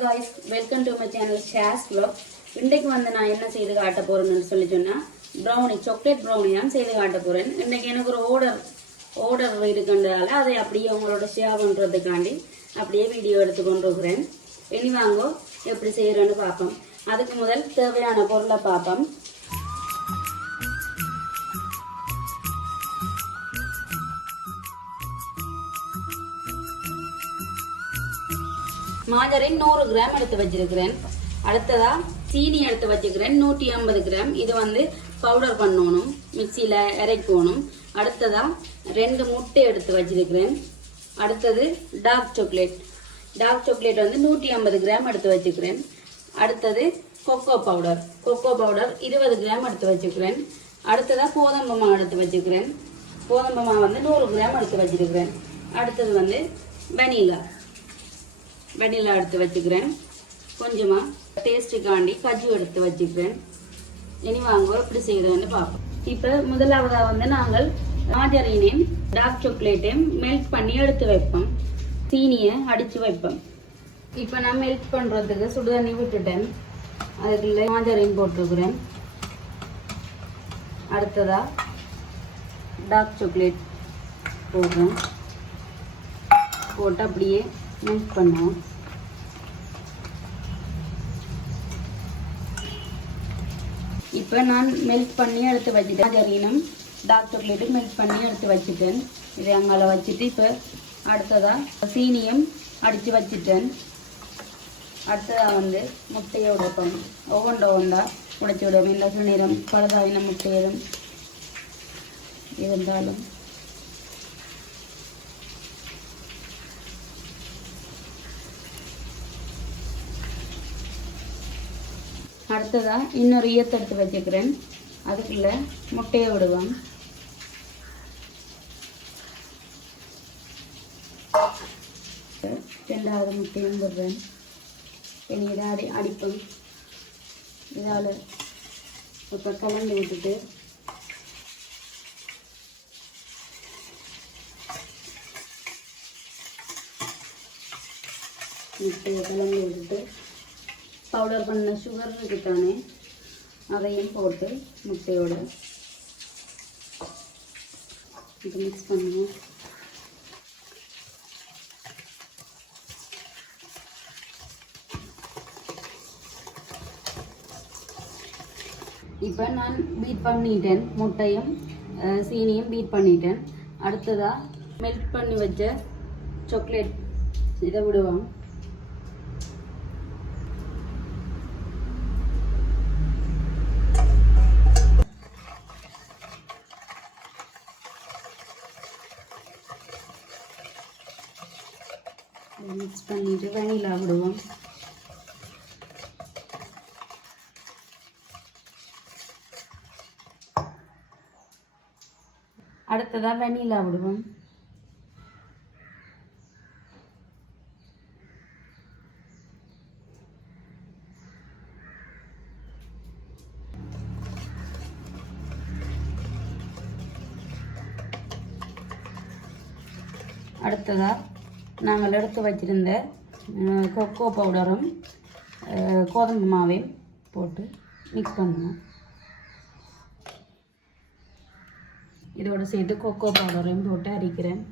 guys, welcome to my channel Shaz Vlog. இன்னைக்கு வந்து நான் என்ன செய்து காட்ட போறேன்னு சொல்லி சொன்னா brownie chocolate brownie நான் செய்து காட்ட போறேன். இன்னைக்கு எனக்கு ஒரு ஆர்டர் இருக்குன்றதால அதை அப்படியே உங்களோட ஷேர் பண்றதுக்காண்டி அப்படியே வீடியோ எடுத்து கொண்டு வரேன். இனி வாங்க எப்படி செய்யறேன்னு பாப்போம். அதுக்கு முதல் தேவையான பொருளை பாப்போம். மாஜரின் 100 கிராம் எடுத்து வச்சிருக்கிறேன். அடுத்ததா சீனி எடுத்து வச்சுக்கிறேன் 150 கிராம். இது வந்து பவுடர் பண்ணணும், மிக்சியில அரைக்கணும். அடுத்ததா 2 முட்டை எடுத்து வச்சிருக்கிறேன். அடுத்தது டார்க் சாக்லேட் வந்து 150 கிராம் எடுத்து வச்சுக்கிறேன். அடுத்தது கொக்கோ பவுடர் 20 கிராம் எடுத்து வச்சுக்கிறேன். அடுத்ததா கோதம்பு மாவு எடுத்து வச்சுக்கிறேன். கோதம்பு மாவு வந்து 100 கிராம் எடுத்து வச்சிருக்கிறேன். அடுத்தது வந்து வெனிலா எடுத்து வச்சுக்கிறேன். கொஞ்சமா டேஸ்ட்டுக்காண்டி கஜு எடுத்து வச்சுக்கிறேன். இனி வாங்க எப்படி செய்யறதுன்னு பார்ப்போம். இப்போ முதலாவதா வந்து நாங்கள் மாஜரினையும் டார்க் சாக்லேட்டையும் மெல்ட் பண்ணி எடுத்து வைப்போம். சீனியை அடிச்சு வைப்போம். இப்போ நான் மெல்ட் பண்றதுக்கு சுடுதண்ணி விட்டுட்டேன். அதுக்குள்ள மாஜரின் போட்டுருக்கிறேன். அடுத்ததா டார்க் சாக்லேட் போடுறேன். போட்டு அப்படியே மெல்ட் பண்ணுவோம். இப்போ நான் மெல்ட் பண்ணி எடுத்து வச்சுட்டேன். மாஜரினும் டார்க் சாக்லேட்டும் மெல்ட் பண்ணி எடுத்து வச்சுட்டேன். இதை அங்கால வச்சுட்டு இப்போ அடுத்ததா சீனியும் அடித்து வச்சுட்டேன். அடுத்ததா வந்து முட்டையை உடைப்போம். ஒவ்வொண்டா உடைச்சி விடுவோம். இந்த சில நேரம் பழுதாவின முட்டையிலும் இருந்தாலும் அடுத்ததா இன்னொரு ஈயத்தை எடுத்து வச்சுக்கிறேன். அதுக்குள்ள முட்டையை விடுவோம். ரெண்டாவது முட்டையும் விடுறேன். இனி இதை அடிப்போம். இதால் இப்போ கலந்து விட்டுட்டு முட்டையை கலந்து விட்டுட்டு பவுடர் பண்ண சுகர் இருக்குத்தானே அதையும் போட்டு முட்டையோட இது மிக்ஸ் பண்ணுவோம். இப்போ நான் பீட் பண்ணிட்டேன். முட்டையும் சீனியும் பீட் பண்ணிட்டேன். அடுத்ததா மெல்ட் பண்ணி வச்ச சாக்லேட் இதை விடுவோம். மிக்ஸ் பண்ணிட்டு வெனிலா விடுவோம். அடுத்ததா வெனிலா விடுவோம். அடுத்ததா நாங்கள் எடுத்து வச்சிருந்த கொக்கோ பவுடரும் கோதம்பு மாவையும் போட்டு மிக்ஸ் பண்ணுவோம். இதோடு சேர்த்து கொக்கோ பவுடரையும் போட்டு அரைக்கிறேன்.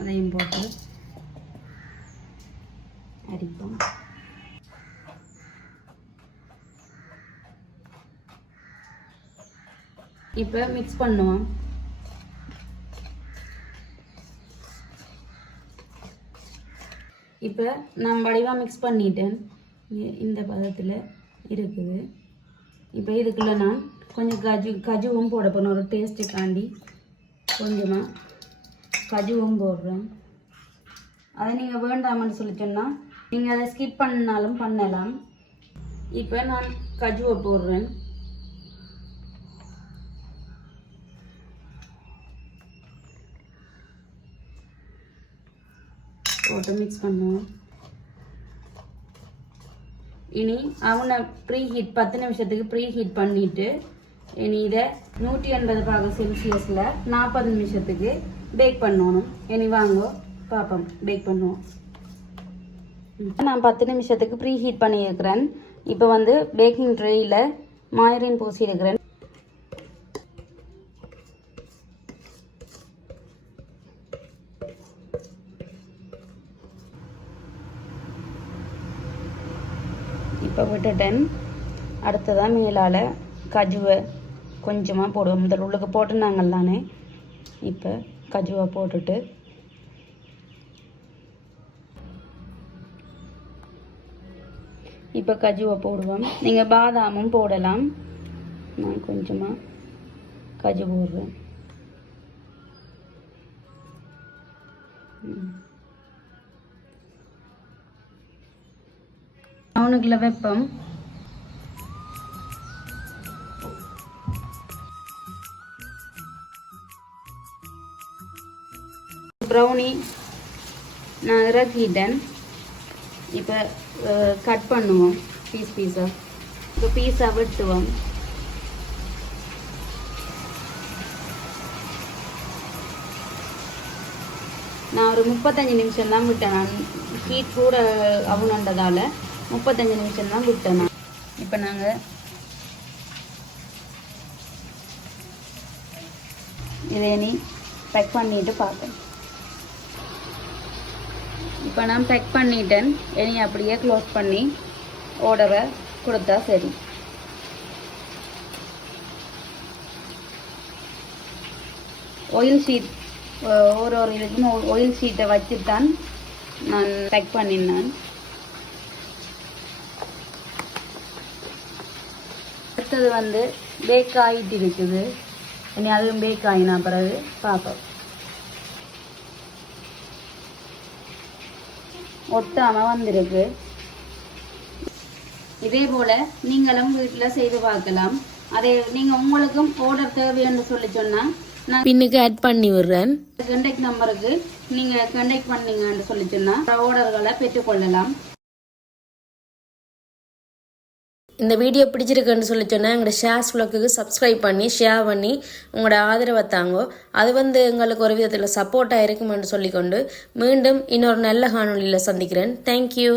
அதையும் போட்டு அரைப்போம். இப்போ மிக்ஸ் பண்ணுவோம். இப்போ நான் வடிவாக மிக்ஸ் பண்ணிட்டேன். இந்த பதத்தில் இருக்குது. இப்போ இதுக்குள்ள நான் கொஞ்சம் கஜுவும் போட போகிறேன். ஒரு டேஸ்ட்டுக்காண்டி கொஞ்சமாக கஜுவும் போடுறேன். அதை நீங்கள் வேண்டாமன்னு சொல்லி சொன்னால் நீங்கள் அதை ஸ்கிப் பண்ணாலும் பண்ணலாம். இப்போ நான் கஜுவை போடுறேன். போட்டு மிக்ஸ் பண்ணுவோம். இனி அவனை ப்ரீ ஹீட் 10 நிமிஷத்துக்கு ப்ரீ ஹீட் பண்ணிவிட்டு இனி இதை 180 பாக செல்சியஸில் 40 நிமிஷத்துக்கு பேக் பண்ணணும். இனி வாங்க பாப்போம் பேக் பண்ணுவோம். நான் 10 நிமிஷத்துக்கு ப்ரீ ஹீட் பண்ணியிருக்கிறேன். இப்போ வந்து பேக்கிங் ட்ரேயில் மாயரின் பூசியிருக்கிறேன். இப்போ விட்டுட்டேன். அடுத்ததான் மேலால் கஜுவை கொஞ்சமாக போடுவோம். முதல் உள்ளுக்கு போட்டுனாங்கல்லானே. இப்போ கஜுவை போட்டுட்டு இப்போ கஜுவை போடுவோம். நீங்கள் பாதாமும் போடலாம். நான் கொஞ்சமாக கஜு போடுறேன். அவனுக்குள்ள வெப்பம் ப்ரௌனி நான் இறக்கிட்டேன். இப்போ கட் பண்ணுவோம் பீஸாக. இப்போ பீஸா வெட்டுவோம். நான் ஒரு 35 நிமிஷம் தான் விட்டேன். நான் ஹீட் கூட அவனுன்றதால 35 நிமிஷம் தான் விட்டேன் நான். இப்போ நாங்கள் இதை நீ பேக் பண்ணிட்டு பார்ப்பேன். இப்போ நான் பேக் பண்ணிட்டேன். இனி அப்படியே க்ளோஸ் பண்ணி ஆர்டரை கொடுத்தா சரி. ஆயில் ஷீட் ஒரு இதுக்கும் ஆயில் ஷீட்டை வச்சுத்தான் நான் பேக் பண்ணினேன். அடுத்தது வந்து பேக் ஆகிட்டு இருக்குது. இனி அதுவும் பேக் ஆகினா பிறகு பார்ப்போம். ஒட்டாமல் வந்திருக்கு. இதே போல் நீங்களும் வீட்டில் செய்து பார்க்கலாம். அதே நீங்கள் உங்களுக்கும் ஆர்டர் தேவைன்னு சொல்லி சொன்னால் நான் பின்னுக்கு ஆட் பண்ணி விடுறேன். கண்டெக்ட் நம்பருக்கு நீங்கள் கண்டெக்ட் பண்ணீங்கன்னு சொல்லி சொன்னால் ஆர்டர்களை பெற்றுக்கொள்ளலாம். இந்த வீடியோ பிடிச்சிருக்குன்னு சொல்லி சொன்னால் எங்களோட ஷேர்ஸ் vlog-க்கு சப்ஸ்கிரைப் பண்ணி ஷேர் பண்ணி உங்களோட ஆதரவை தாங்கோ. அது வந்து எங்களுக்கு ஒரு விதத்தில் சப்போர்ட்டாக இருக்குமென்னு சொல்லிக்கொண்டு மீண்டும் இன்னொரு நல்ல காணொலியில் சந்திக்கிறேன். தேங்க்யூ.